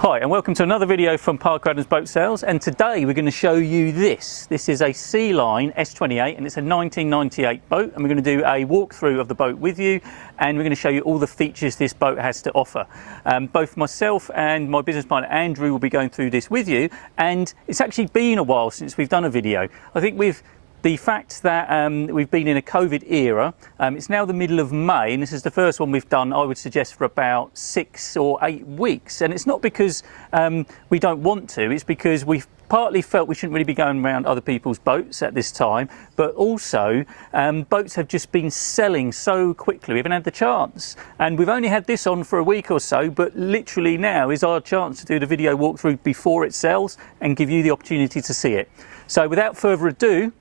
Hi and welcome to another video from Park Gardens Boat Sales, and today we're going to show you this. This is a Sealine S28 and it's a 1998 boat, and we're going to do a walkthrough of the boat with you, and we're going to show you all the features this boat has to offer. Both myself and my business partner Andrew will be going through this with you, and it's actually been a while since we've done a video. I think the fact that we've been in a COVID era, it's now the middle of May, and this is the first one we've done, I would suggest, for about 6 or 8 weeks. And it's not because we don't want to, it's because we've partly felt we shouldn't really be going around other people's boats at this time, but also boats have just been selling so quickly, we haven't had the chance. And we've only had this on for a week or so, but literally now is our chance to do the video walkthrough before it sells and give you the opportunity to see it. So without further ado,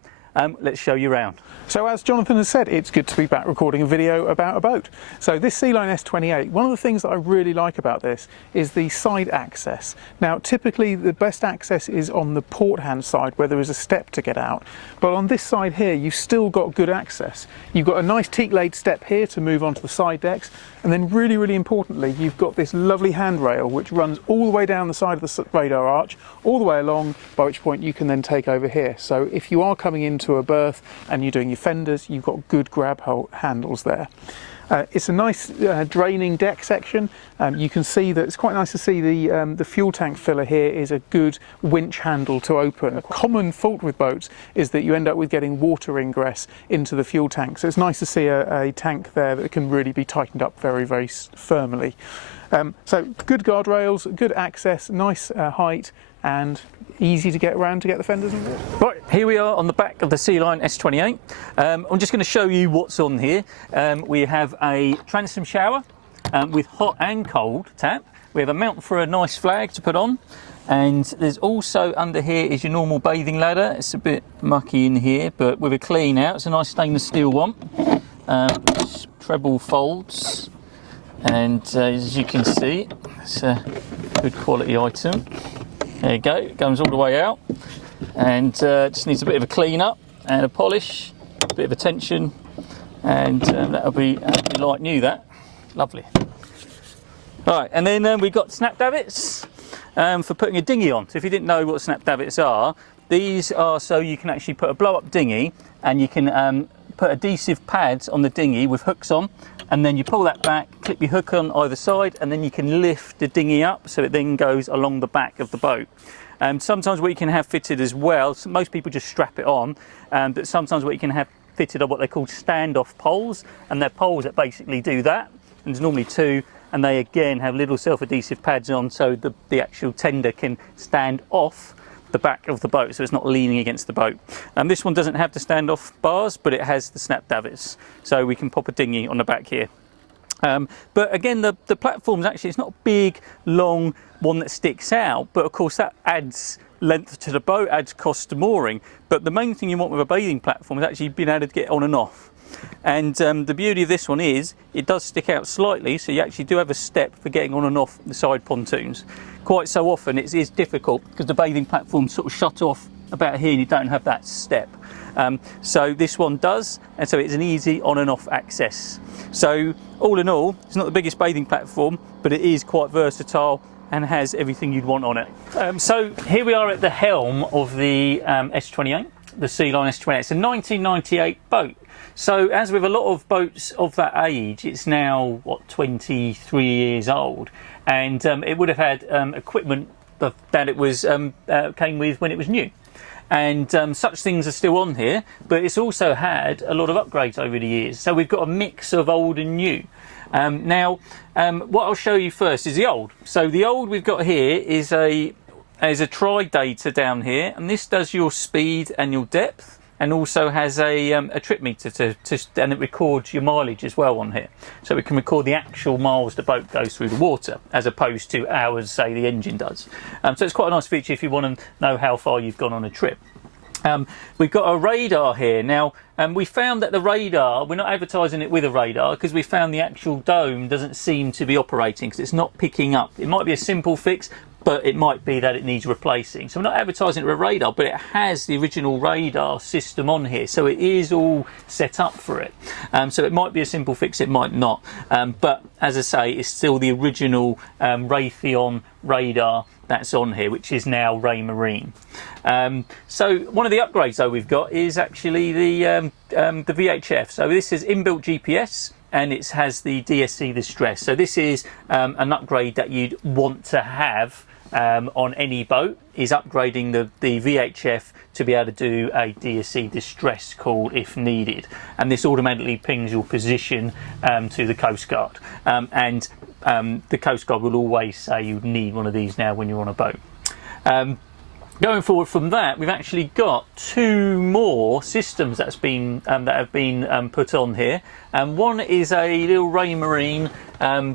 let's show you around. So as Jonathan has said, it's good to be back recording a video about a boat. So this Sealine S28, one of the things that I really like about this is the side access. Now typically the best access is on the port hand side where there is a step to get out, but on this side here you've still got good access. You've got a nice teak laid step here to move onto the side decks, and then really importantly you've got this lovely handrail which runs all the way down the side of the radar arch, all the way along, by which point you can then take over here. So if you are coming into a berth and you're doing your fenders, you've got good grab handles there. It's a nice draining deck section. You can see that it's quite nice to see the fuel tank filler here is a good winch handle to open. A common fault with boats is that you end up with getting water ingress into the fuel tank, so it's nice to see a tank there that can really be tightened up very firmly. So good guardrails, good access, nice height, and easy to get around to get the fenders on board. Right, here we are on the back of the Sealine S28. I'm just going to show you what's on here. We have a transom shower with hot and cold tap. We have a mount for a nice flag to put on, and there's also under here is your normal bathing ladder. It's a bit mucky in here, but with a clean out. It's a nice stainless steel one. Treble folds, and as you can see, it's a good quality item. There you go, it comes all the way out, and just needs a bit of a clean up and a polish, a bit of attention, and that'll be like new. That lovely. Right, and then we've got snap davits for putting a dinghy on. So if you didn't know what snap davits are, these are so you can actually put a blow up dinghy, and you can put adhesive pads on the dinghy with hooks on, and then you pull that back, clip your hook on either side, and then you can lift the dinghy up so it then goes along the back of the boat. Sometimes what you can have fitted as well, so most people just strap it on, but sometimes what you can have fitted are what they call standoff poles, and they're poles that basically do that, and there's normally two, and they again have little self-adhesive pads on so the actual tender can stand off the back of the boat, so it's not leaning against the boat. This one doesn't have the standoff bars, but it has the snap davits, so we can pop a dinghy on the back here. But again, the platform's actually, it's not a big long one that sticks out, but of course that adds length to the boat, adds cost to mooring, but the main thing you want with a bathing platform is actually being able to get on and off. And the beauty of this one is it does stick out slightly, so you actually do have a step for getting on and off the side pontoons. Quite so often it is difficult because the bathing platform's sort of shut off about here and you don't have that step. So this one does, and so it's an easy on and off access. So all in all, it's not the biggest bathing platform, but it is quite versatile and has everything you'd want on it. So here we are at the helm of the S28, the Sealine S28. It's a 1998 boat. So as with a lot of boats of that age, it's now, what, 23 years old, and it would have had equipment that it was came with when it was new. And such things are still on here, but it's also had a lot of upgrades over the years. So we've got a mix of old and new. Now, what I'll show you first is the old. So the old we've got here is a tri-data down here, and this does your speed and your depth, and also has a trip meter and it records your mileage as well on here. So we can record the actual miles the boat goes through the water, as opposed to hours, say, the engine does. So it's quite a nice feature if you want to know how far you've gone on a trip. We've got a radar here. Now, we found that the radar, we're not advertising it with a radar because we found the actual dome doesn't seem to be operating because it's not picking up. It might be a simple fix, but it might be that it needs replacing. So we're not advertising it for a radar, but it has the original radar system on here, so it is all set up for it. So it might be a simple fix, it might not, but as I say, it's still the original Raytheon radar that's on here, which is now Raymarine. So one of the upgrades though we've got is actually the VHF. So this is inbuilt GPS, and it has the DSC distress. So this is an upgrade that you'd want to have on any boat, is upgrading the VHF to be able to do a DSC distress call if needed. And this automatically pings your position to the Coast Guard. And the Coast Guard will always say you need one of these now when you're on a boat. Going forward from that, we've actually got 2 more systems that have been put on here. One is a little Raymarine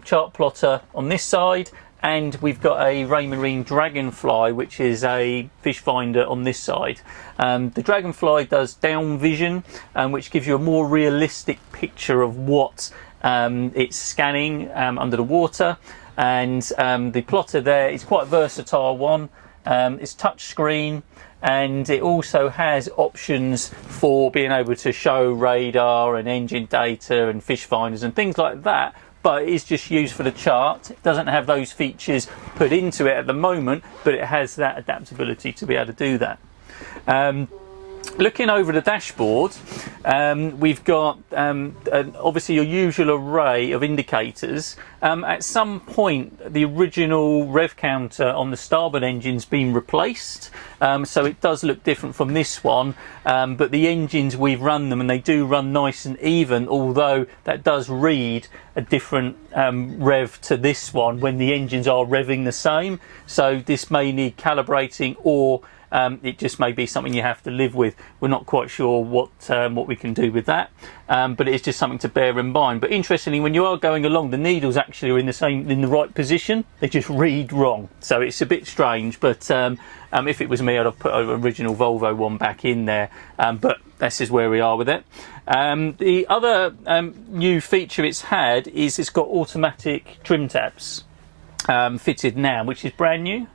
chart plotter on this side, and we've got a Raymarine Dragonfly, which is a fish finder on this side. The Dragonfly does down vision, which gives you a more realistic picture of what it's scanning under the water, and the plotter there is quite a versatile one. It's touch screen, and it also has options for being able to show radar and engine data and fish finders and things like that, but it is just used for the chart. It doesn't have those features put into it at the moment, but it has that adaptability to be able to do that. Looking over the dashboard, we've got obviously your usual array of indicators. At some point, the original rev counter on the starboard engine's been replaced, so it does look different from this one, but the engines, we've run them and they do run nice and even, although that does read a different rev to this one when the engines are revving the same. So this may need calibrating, or it just may be something you have to live with. We're not quite sure what we can do with that, but it's just something to bear in mind. But interestingly, when you are going along, the needles actually are in the right position. They just read wrong, so it's a bit strange. But if it was me, I'd have put an original Volvo one back in there. But this is where we are with it. The other new feature it's had is it's got automatic trim tabs fitted now, which is brand new.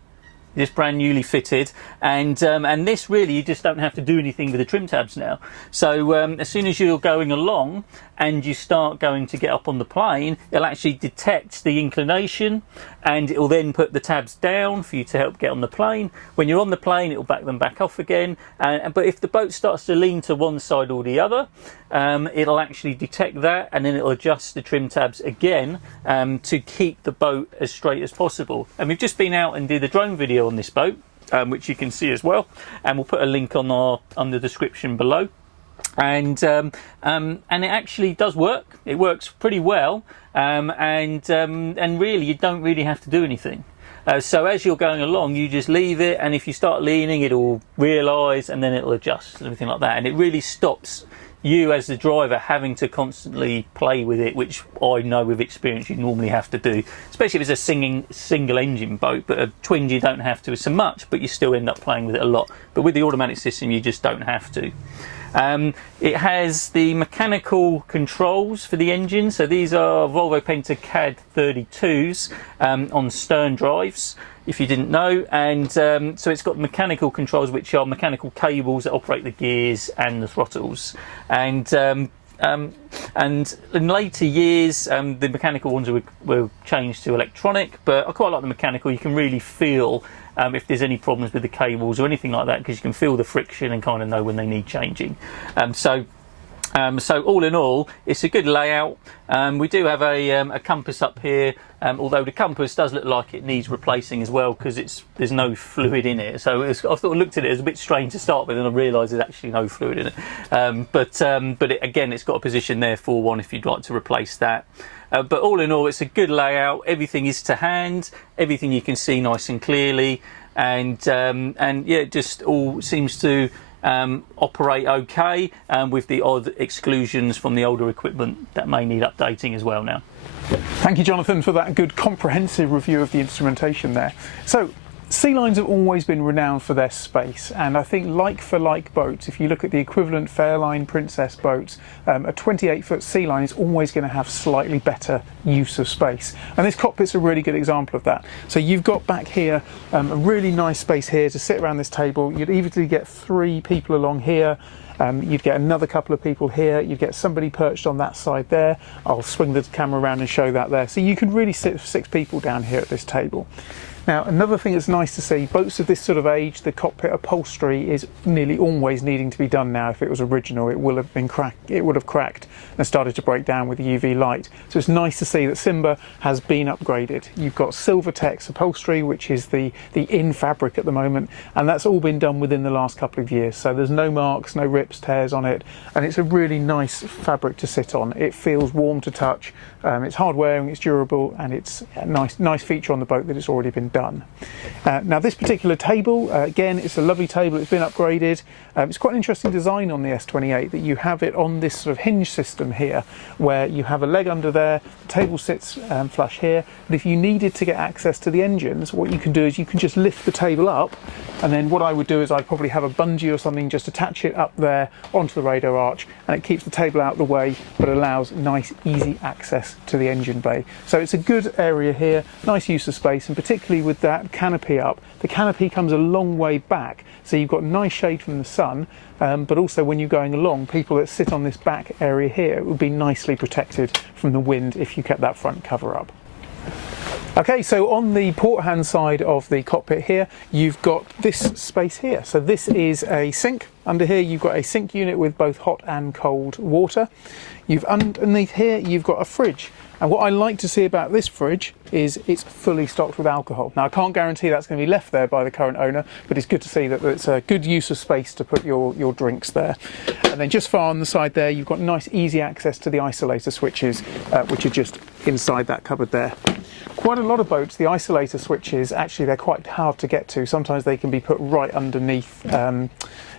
This brand newly fitted, and this really, you just don't have to do anything with the trim tabs now. So as soon as you're going along and you start going to get up on the plane, it'll actually detect the inclination, and it'll then put the tabs down for you to help get on the plane. When you're on the plane, it'll back them back off again, but if the boat starts to lean to one side or the other, it'll actually detect that, and then it'll adjust the trim tabs again to keep the boat as straight as possible. And we've just been out and did a drone video on this boat, which you can see as well, and we'll put a link on the description below. And it actually does work. It works pretty well, and really you don't really have to do anything. So as you're going along, you just leave it, and if you start leaning, it'll realise, and then it'll adjust and everything like that. And it really stops you as the driver having to constantly play with it, which I know with experience you normally have to do, especially if it's a single engine boat. But a twin, you don't have to so much, but you still end up playing with it a lot. But with the automatic system, you just don't have to. It has the mechanical controls for the engine, so these are Volvo Penta CAD 32s on stern drives, if you didn't know, and so it's got mechanical controls, which are mechanical cables that operate the gears and the throttles, and in later years the mechanical ones were changed to electronic, but I quite like the mechanical. You can really feel if there's any problems with the cables or anything like that, because you can feel the friction and kind of know when they need changing. So all in all, it's a good layout. We do have a compass up here, although the compass does look like it needs replacing as well, because there's no fluid in it. So I thought, I looked at it as a bit strange to start with, and I realised there's actually no fluid in it. But again, it's got a position there for one if you'd like to replace that. But all in all, it's a good layout. Everything is to hand. Everything you can see nice and clearly, and yeah, it just all seems to operate okay, with the odd exclusions from the older equipment that may need updating as well now. Thank you, Jonathan, for that good comprehensive review of the instrumentation there. So Sea lines have always been renowned for their space, and I think like for like boats, if you look at the equivalent Fairline Princess boats, a 28-foot sea line is always going to have slightly better use of space, and this cockpit's a really good example of that. So you've got back here a really nice space here to sit around this table. You'd easily get 3 people along here. You'd get another couple of people here, you'd get somebody perched on that side there. I'll swing the camera around and show that there. So you can really sit 6 people down here at this table. Now, another thing that's nice to see, boats of this sort of age, the cockpit upholstery is nearly always needing to be done now. If it was original, it would have cracked and started to break down with the UV light. So it's nice to see that Simba has been upgraded. You've got Silvertex Upholstery, which is the in fabric at the moment, and that's all been done within the last couple of years. So there's no marks, no rips, tears on it, and it's a really nice fabric to sit on. It feels warm to touch. It's hard wearing, it's durable, and it's a nice feature on the boat that it's already been done. Now this particular table, again, it's a lovely table, it's been upgraded. It's quite an interesting design on the S28 that you have it on this sort of hinge system here, where you have a leg under there, the table sits flush here, but if you needed to get access to the engines, what you can do is you can just lift the table up, and then what I would do is I'd probably have a bungee or something, just attach it up there onto the radar arch, and it keeps the table out of the way, but allows nice, easy access to the engine bay. So it's a good area here, nice use of space, and particularly with that canopy up. The canopy comes a long way back, so you've got nice shade from the sun, but also when you're going along, people that sit on this back area here, it would be nicely protected from the wind if you kept that front cover up. Okay, so on the port hand side of the cockpit here, you've got this space here. So this is a sink. Under here you've got a sink unit with both hot and cold water. Underneath here you've got a fridge. And what I like to see about this fridge is it's fully stocked with alcohol. Now I can't guarantee that's going to be left there by the current owner, but it's good to see that it's a good use of space to put your drinks there. And then just far on the side there you've got nice easy access to the isolator switches, which are just inside that cupboard there. Quite a lot of boats, the isolator switches, actually they're quite hard to get to. Sometimes they can be put right underneath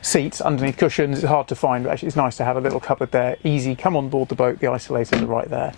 seats, underneath cushions. It's hard to find, but actually it's nice to have a little cupboard there. Easy, come on board the boat, the isolators are right there.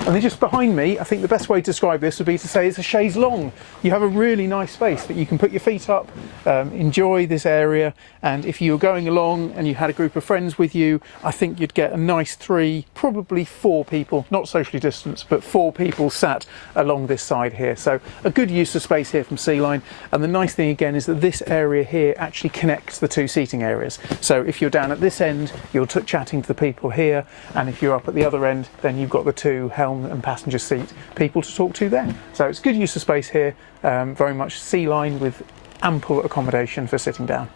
And then just behind me, I think the best way to describe this would be to say it's a chaise longue. You have a really nice space that you can put your feet up, enjoy this area, and if you were going along and you had a group of friends with you, I think you'd get a nice 3, probably 4 people, not socially distanced, but 4 people sat along this side here. So a good use of space here from Sealine, and the nice thing again is that this area here actually connects the 2 seating areas. So if you're down at this end, you're chatting to the people here, and if you're up at the other end, then you've got the 2 helm and passenger seat people to talk to there. So it's good use of space here, very much Sealine with ample accommodation for sitting down.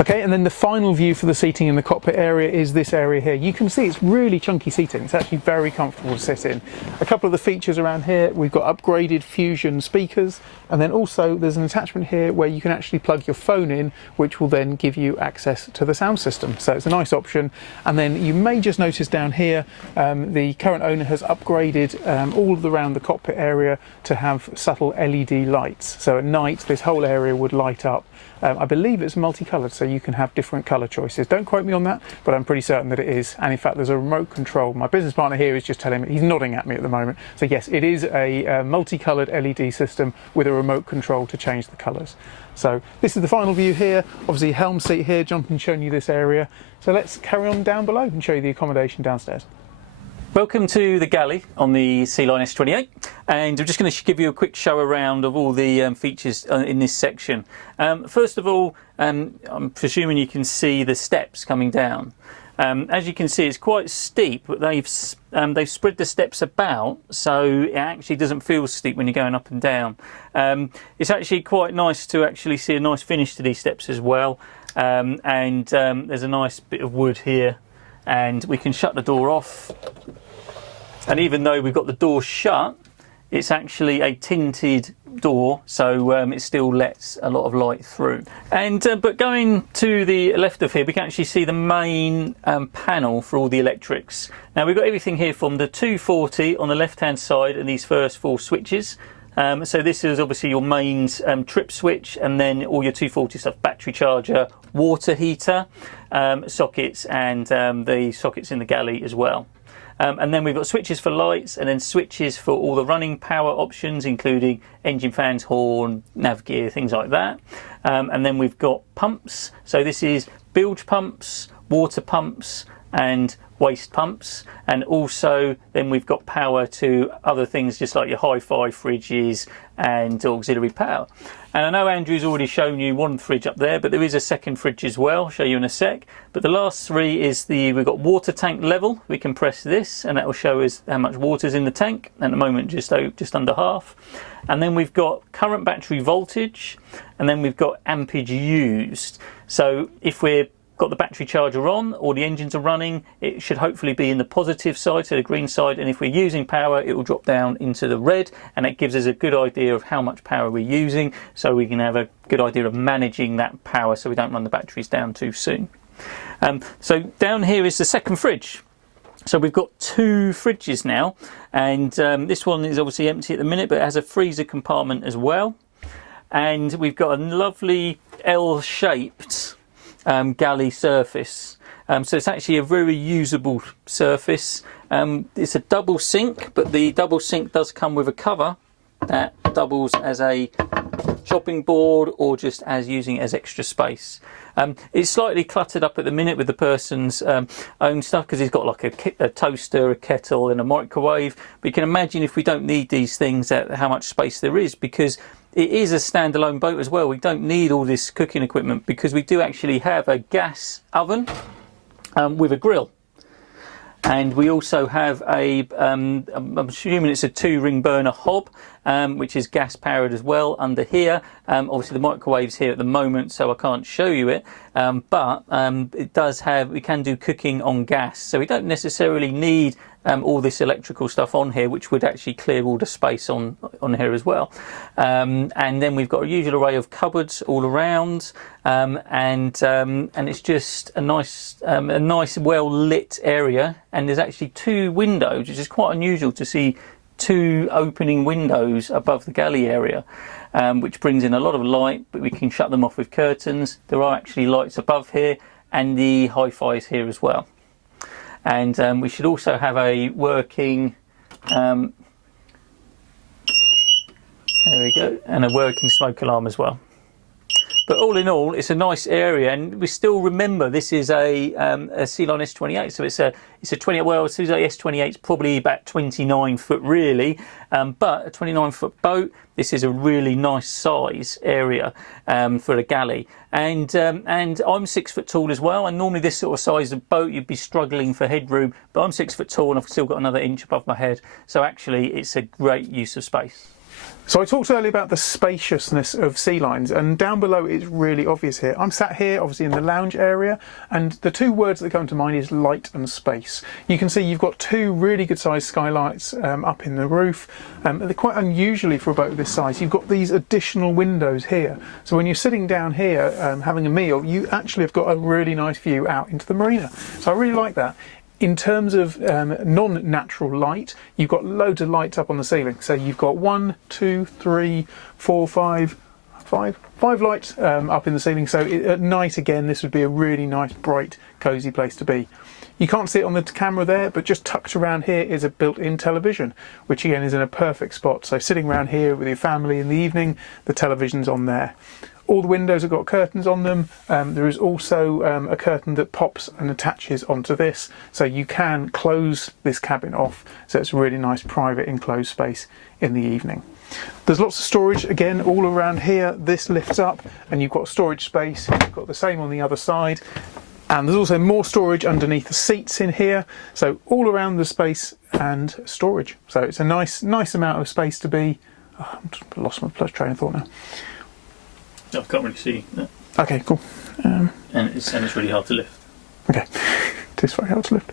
Okay, and then the final view for the seating in the cockpit area is this area here. You can see it's really chunky seating. It's actually very comfortable to sit in. A couple of the features around here, we've got upgraded Fusion speakers, and then also there's an attachment here where you can actually plug your phone in, which will then give you access to the sound system. So it's a nice option. And then you may just notice down here, the current owner has upgraded all around the cockpit area to have subtle LED lights. So at night, this whole area would light up. I believe it's multicoloured, so you can have different colour choices. Don't quote me on that, but I'm pretty certain that it is. And in fact, there's a remote control. My business partner here is just telling me, he's nodding at me at the moment. So yes, it is a multicoloured LED system with a remote control to change the colours. So this is the final view here. Obviously, helm seat here. Jonathan's shown you this area. So let's carry on down below and show you the accommodation downstairs. Welcome to the Galley on the Sealine S28, and I'm just going to give you a quick show around of all the features in this section. First of all, I'm presuming you can see the steps coming down. As you can see, it's quite steep, but they've spread the steps about, so it actually doesn't feel steep when you're going up and down. It's actually quite nice to actually see a nice finish to these steps as well, and there's a nice bit of wood here, and we can shut the door off. And even though we've got the door shut, it's actually a tinted door, so it still lets a lot of light through. And but going to the left of here, we can actually see the main panel for all the electrics. Now we've got everything here from the 240 on the left hand side and these first 4 switches. So this is obviously your mains trip switch, and then all your 240 stuff: battery charger, water heater, sockets, and the sockets in the galley as well. And then we've got switches for lights, and then switches for all the running power options, including engine fans, horn, nav gear, things like that. And then we've got pumps. So this is bilge pumps, water pumps, and waste pumps, and also then we've got power to other things just like your hi-fi fridges and auxiliary power. And I know Andrew's already shown you one fridge up there, but there is a second fridge as well. I'll show you in a sec. But the last three is we've got water tank level. We can press this and that will show us how much water's in the tank. At the moment just under half. And then we've got current battery voltage, and then we've got ampage used. So if we've got the battery charger on or the engines are running, it should hopefully be in the positive side, so the green side, and if we're using power it will drop down into the red, and it gives us a good idea of how much power we're using, so we can have a good idea of managing that power so we don't run the batteries down too soon. So down here is the second fridge. So we've got two fridges now, and this one is obviously empty at the minute, but it has a freezer compartment as well, and we've got a lovely L-shaped galley surface. So it's actually a very usable surface. It's a double sink, but the double sink does come with a cover that doubles as a chopping board or just as using it as extra space. It's slightly cluttered up at the minute with the person's own stuff, because he's got like a toaster, a kettle and a microwave, but you can imagine if we don't need these things how much space there is, because it is a standalone boat as well. We don't need all this cooking equipment because we do actually have a gas oven with a grill. And we also have I'm assuming it's a 2-ring burner hob, which is gas powered as well under here. Obviously the microwave's here at the moment, so I can't show you it, but it does have, we can do cooking on gas, so we don't necessarily need all this electrical stuff on here, which would actually clear all the space on here as well. And then we've got a usual array of cupboards all around, and it's just a nice well lit area. And there's actually two windows, which is quite unusual to see two opening windows above the galley area, which brings in a lot of light, but we can shut them off with curtains. There are actually lights above here, and the hi-fi is here as well. And we should also have a working, there we go, and a working smoke alarm as well. But all in all, it's a nice area, and we still remember this is a Sealine S28, so it's a 20. Well, Sealine S28 is probably about 29 foot really, but a 29-foot boat. This is a really nice size area for a galley, and I'm 6 foot tall as well. And normally this sort of size of boat you'd be struggling for headroom, but I'm 6 foot tall and I've still got another inch above my head. So actually, it's a great use of space. So I talked earlier about the spaciousness of Sealines, and down below it's really obvious here. I'm sat here obviously in the lounge area, and the two words that come to mind is light and space. You can see you've got two really good sized skylights up in the roof. They're quite unusually for a boat of this size. You've got these additional windows here, so when you're sitting down here having a meal, you actually have got a really nice view out into the marina. So I really like that. In terms of non-natural light, you've got loads of lights up on the ceiling. So you've got 1, 2, 3, 4, 5 lights up in the ceiling. So at night, again, this would be a really nice, bright, cosy place to be. You can't see it on the camera there, but just tucked around here is a built-in television, which again is in a perfect spot. So sitting around here with your family in the evening, the television's on there. All the windows have got curtains on them. There is also a curtain that pops and attaches onto this, so you can close this cabin off, so it's a really nice private enclosed space in the evening. There's lots of storage again all around here. This lifts up and you've got storage space. You've got the same on the other side, and there's also more storage underneath the seats in here, so all around the space and storage. So it's a nice amount of space to be. Oh, I've lost my train of thought now. I can't really see that. Okay, cool. And it's really hard to lift. Okay, it is very hard to lift.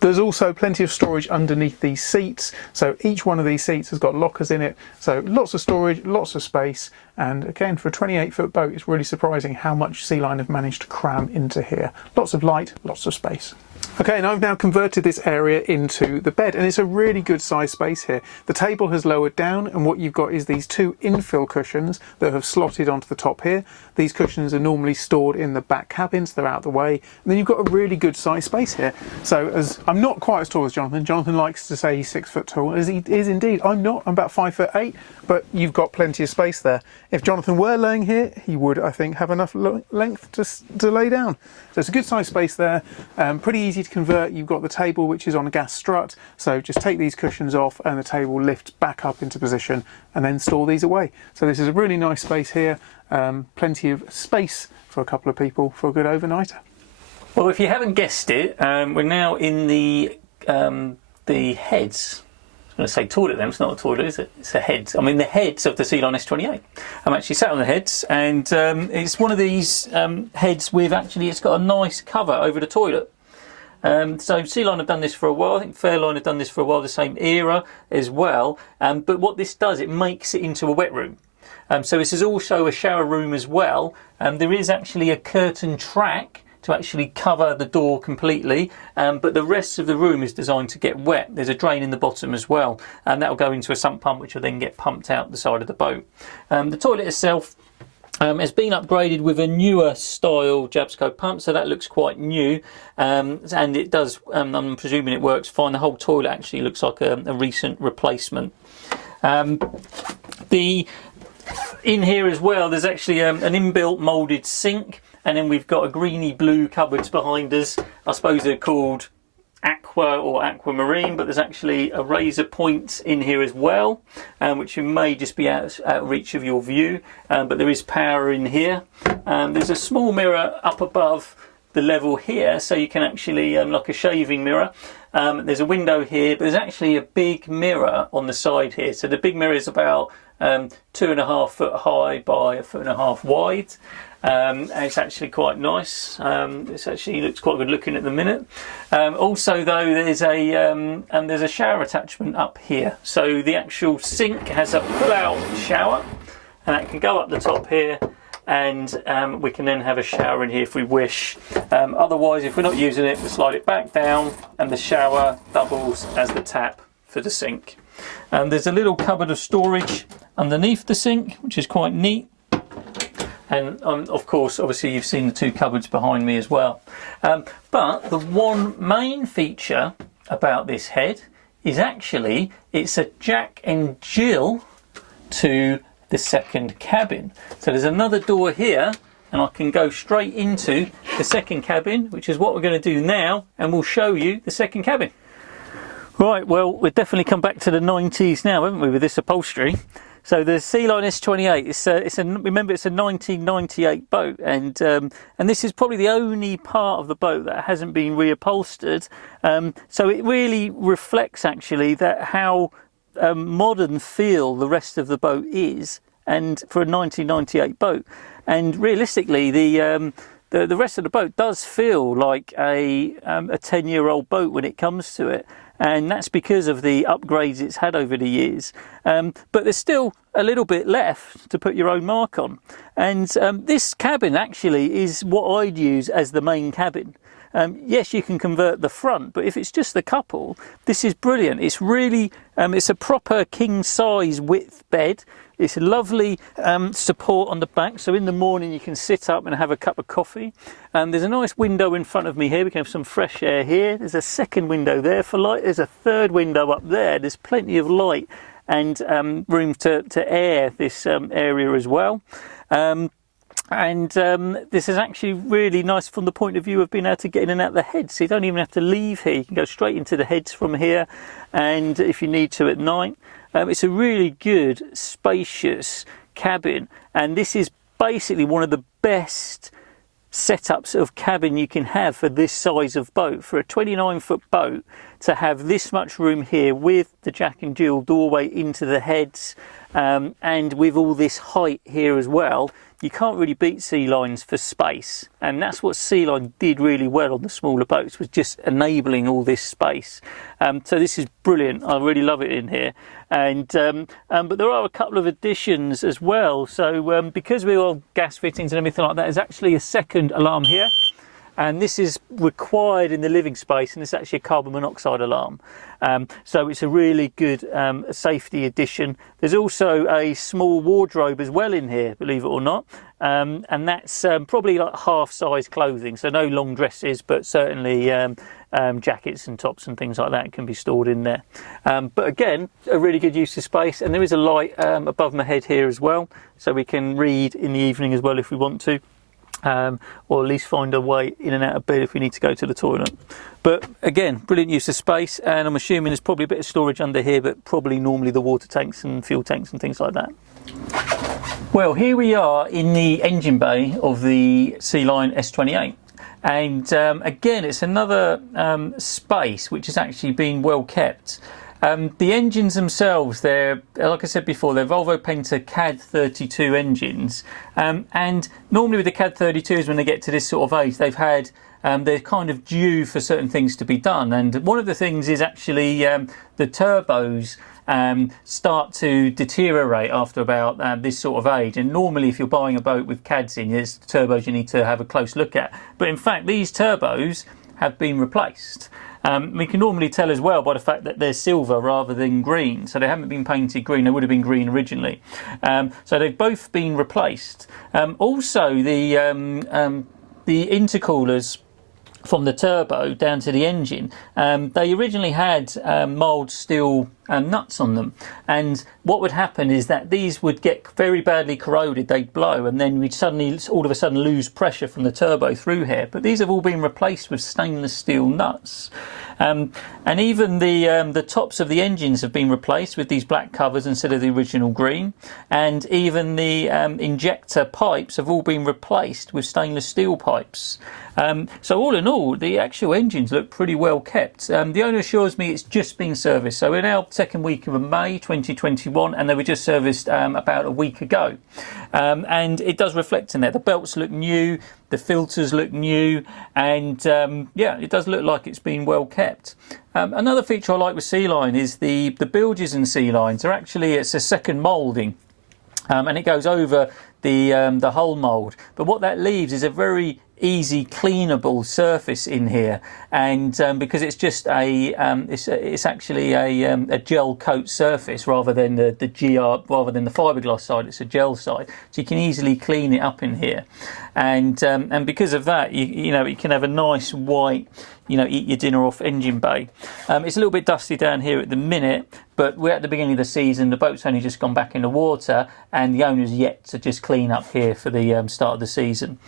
There's also plenty of storage underneath these seats. So each one of these seats has got lockers in it. So lots of storage, lots of space. And again, for a 28-foot boat, it's really surprising how much Sealine have managed to cram into here. Lots of light, lots of space. Okay, and I've now converted this area into the bed, and it's a really good size space here. The table has lowered down, and what you've got is these two infill cushions that have slotted onto the top here. These cushions are normally stored in the back cabins, they're out of the way, and then you've got a really good size space here. So as I'm not quite as tall as Jonathan. Jonathan likes to say he's 6 foot tall, as he is indeed. I'm not, I'm about 5'8", but you've got plenty of space there. If Jonathan were laying here, he would, I think, have enough length to lay down. So it's a good size space there, pretty easy to convert. You've got the table which is on a gas strut, so just take these cushions off and the table lifts back up into position and then store these away. So this is a really nice space here, plenty of space for a couple of people for a good overnighter. Well, if you haven't guessed it, we're now in the heads. I was going to say toilet then, it's not a toilet, is it? It's a heads. I mean the heads of the Sealine S28. I'm actually sat on the heads, and it's one of these heads with actually, it's got a nice cover over the toilet. So Sealine have done this for a while. I think Fairline have done this for a while, the same era as well. But what this does, it makes it into a wet room. So this is also a shower room as well. There is actually a curtain track to actually cover the door completely, but the rest of the room is designed to get wet. There's a drain in the bottom as well, and that will go into a sump pump which will then get pumped out the side of the boat. The toilet itself has been upgraded with a newer style Jabsco pump, so that looks quite new, and it does, I'm presuming it works fine. The whole toilet actually looks like a recent replacement. In here as well, there's actually an inbuilt moulded sink, and then we've got a greeny blue cupboards behind us. I suppose they're called aqua or aquamarine, but there's actually a razor point in here as well, which may just be out of reach of your view, but there is power in here. There's a small mirror up above the level here, so you can actually, like a shaving mirror. There's a window here, but there's actually a big mirror on the side here. So the big mirror is about 2.5 foot high by 1.5 foot wide. And it's actually quite nice. It actually looks quite good looking at the minute. Also though, there's a shower attachment up here. So the actual sink has a pull-out shower, and that can go up the top here, and we can then have a shower in here if we wish. Otherwise, if we're not using it, we slide it back down and the shower doubles as the tap for the sink. There's a little cupboard of storage underneath the sink, which is quite neat. And of course, obviously you've seen the two cupboards behind me as well. But the one main feature about this head is actually it's a Jack and Jill to the second cabin. So there's another door here, and I can go straight into the second cabin, which is what we're going to do now, and we'll show you the second cabin. Right, well, we've definitely come back to the 90s now, haven't we, with this upholstery. So the Sealine S28, remember it's a 1998 boat, and this is probably the only part of the boat that hasn't been reupholstered. So it really reflects actually that how modern feel the rest of the boat is, and for a 1998 boat. And realistically, the rest of the boat does feel like a 10-year-old boat when it comes to it. And that's because of the upgrades it's had over the years. But there's still a little bit left to put your own mark on. And this cabin actually is what I'd use as the main cabin. Yes, you can convert the front, but if it's just the couple, this is brilliant. It's really, it's a proper king size width bed. It's lovely support on the back, so in the morning you can sit up and have a cup of coffee. There's a nice window in front of me here. We can have some fresh air here. There's a second window there for light. There's a third window up there. There's plenty of light and room to air this area as well. This is actually really nice from the point of view of being able to get in and out the heads. So you don't even have to leave here. You can go straight into the heads from here, and if you need to at night. It's a really good, spacious cabin, and this is basically one of the best setups of cabin you can have for this size of boat. For a 29-foot boat, to have this much room here with the Jack and Jill doorway into the heads, and with all this height here as well, you can't really beat Sealines for space, and that's what Sealine did really well on the smaller boats, was just enabling all this space. So this is brilliant. I really love it in here. And but there are a couple of additions as well. So because we're all gas fittings and everything like that, there's actually a second alarm here. and this is required in the living space, and it's actually a carbon monoxide alarm. So it's a really good safety addition. There's also a small wardrobe as well in here, believe it or not, and that's probably like half-size clothing, so no long dresses, but certainly jackets and tops and things like that can be stored in there. But again, a really good use of space, and there is a light above my head here as well, so we can read in the evening as well if we want to. Or at least find a way in and out of bed if we need to go to the toilet. But again, brilliant use of space, and I'm assuming there's probably a bit of storage under here, but probably normally the water tanks and fuel tanks and things like that. Well, here we are in the engine bay of the Sealine S28. And again, it's another space which has actually been well kept. The engines themselves, they're, like I said before, they're Volvo Penta CAD 32 engines, and normally with the CAD 32s, when they get to this sort of age, they've had, they're kind of due for certain things to be done, and one of the things is actually the turbos start to deteriorate after about this sort of age, and normally if you're buying a boat with CADs in, there's turbos you need to have a close look at, but in fact these turbos have been replaced. We can normally tell as well by the fact that they're silver rather than green, so they haven't been painted green. They would have been green originally, so they've both been replaced. Also, the intercoolers from the turbo down to the engine, they originally had mild steel nuts on them, and what would happen is that these would get very badly corroded, they'd blow, and then we'd suddenly all of a sudden lose pressure from the turbo through here. But these have all been replaced with stainless steel nuts, and even the tops of the engines have been replaced with these black covers instead of the original green, and even the injector pipes have all been replaced with stainless steel pipes. So all in all, the actual engines look pretty well kept. The owner assures me it's just been serviced, so we're now second week of May 2021, and they were just serviced about a week ago, and it does reflect in there. The belts look new, the filters look new, and yeah, it does look like it's been well kept. Another feature I like with Sealine is the bilges in Sealines are actually, it's a second moulding, and it goes over the whole mould, but what that leaves is a very easy cleanable surface in here, and because it's just it's actually a gel coat surface rather than the rather than the fiberglass side, it's a gel side, so you can easily clean it up in here, and because of that, you know, you can have a nice white, you know, eat your dinner off engine bay. It's a little bit dusty down here at the minute, but we're at the beginning of the season, the boat's only just gone back in the water, and the owner's yet to just clean up here for the start of the season.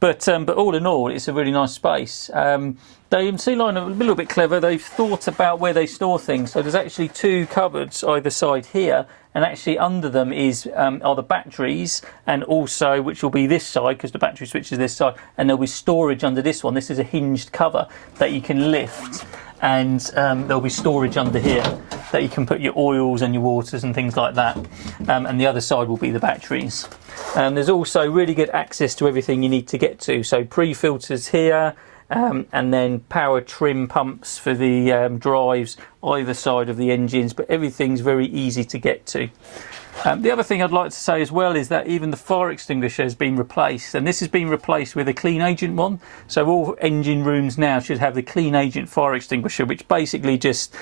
But all in all, it's a really nice space. Sealine are a little bit clever. They've thought about where they store things. So there's actually two cupboards either side here, and actually under them are the batteries, and also, which will be this side because the battery switch is this side, and there'll be storage under this one. This is a hinged cover that you can lift, and there'll be storage under here that you can put your oils and your waters and things like that, and the other side will be the batteries. There's also really good access to everything you need to get to, so pre-filters here, and then power trim pumps for the drives either side of the engines, but everything's very easy to get to. The other thing I'd like to say as well is that even the fire extinguisher has been replaced, and this has been replaced with a clean agent one. So all engine rooms now should have the clean agent fire extinguisher, which basically just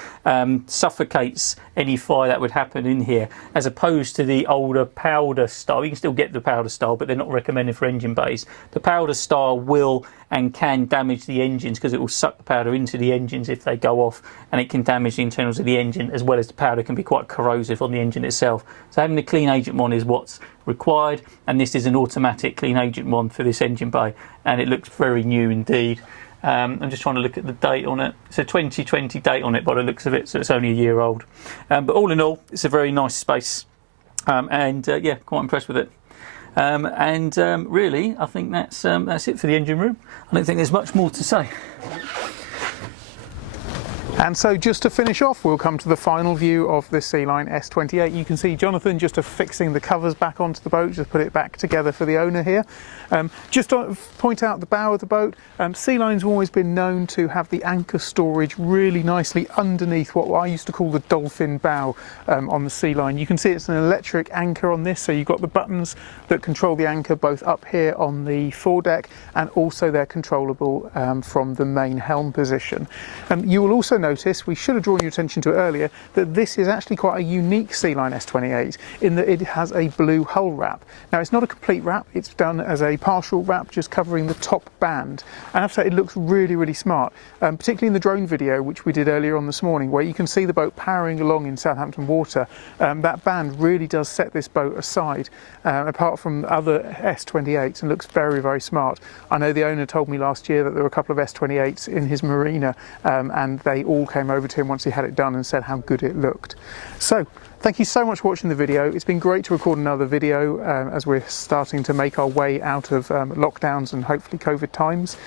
suffocates any fire that would happen in here, as opposed to the older powder style. You can still get the powder style, but they're not recommended for engine bays. The powder style will and can damage the engines because it will suck the powder into the engines if they go off, and it can damage the internals of the engine, as well as the powder can be quite corrosive on the engine itself. So having the clean agent one is what's required, and this is an automatic clean agent one for this engine bay, and it looks very new indeed. I'm just trying to look at the date on it. It's a 2020 date on it by the looks of it, so it's only a year old. But all in all, it's a very nice space, and yeah, quite impressed with it. Really, I think that's it for the engine room. I don't think there's much more to say. And so just to finish off, we'll come to the final view of the Sealine S28. You can see Jonathan just fixing the covers back onto the boat, just put it back together for the owner here. Just to point out the bow of the boat, Sealine's always been known to have the anchor storage really nicely underneath what I used to call the dolphin bow on the Sealine. You can see it's an electric anchor on this, so you've got the buttons that control the anchor both up here on the foredeck, and also they're controllable from the main helm position. You will also notice, we should have drawn your attention to it earlier, that this is actually quite a unique Sealine S28 in that it has a blue hull wrap. Now it's not a complete wrap, it's done as a partial wrap just covering the top band, and I have to say it looks really smart, particularly in the drone video which we did earlier on this morning, where you can see the boat powering along in Southampton water. That band really does set this boat aside apart from other S28s, and looks very smart. I know the owner told me last year that there were a couple of S28s in his marina, and they all came over to him once he had it done and said how good it looked. So thank you so much for watching the video. It's been great to record another video as we're starting to make our way out of lockdowns and hopefully COVID times.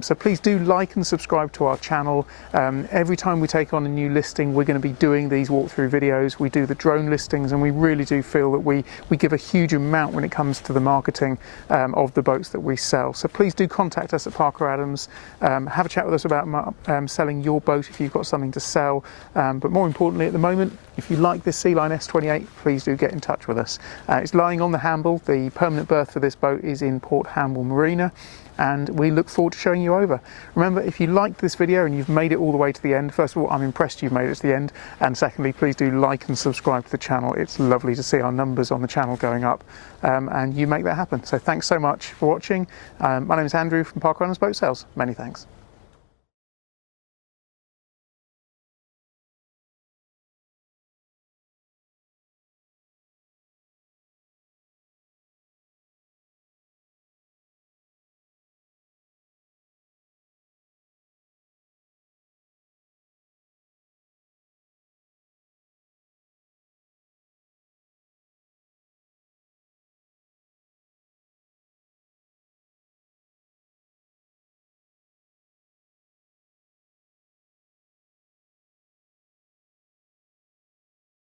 So please do like and subscribe to our channel. Every time we take on a new listing, we're going to be doing these walkthrough videos. We do the drone listings, and we really do feel that we give a huge amount when it comes to the marketing of the boats that we sell. So please do contact us at Parker Adams. Have a chat with us about selling your boat if you've got something to sell. But more importantly at the moment, if you like this Sealine S28, please do get in touch with us. It's lying on the Hamble. The permanent berth for this boat is in Port Hamble Marina, and we look forward to showing you over. Remember, if you liked this video and you've made it all the way to the end, first of all, I'm impressed you've made it to the end, and secondly, please do like and subscribe to the channel. It's lovely to see our numbers on the channel going up, and you make that happen. So thanks so much for watching. My name is Andrew from Parker Adams Boat Sales. Many thanks.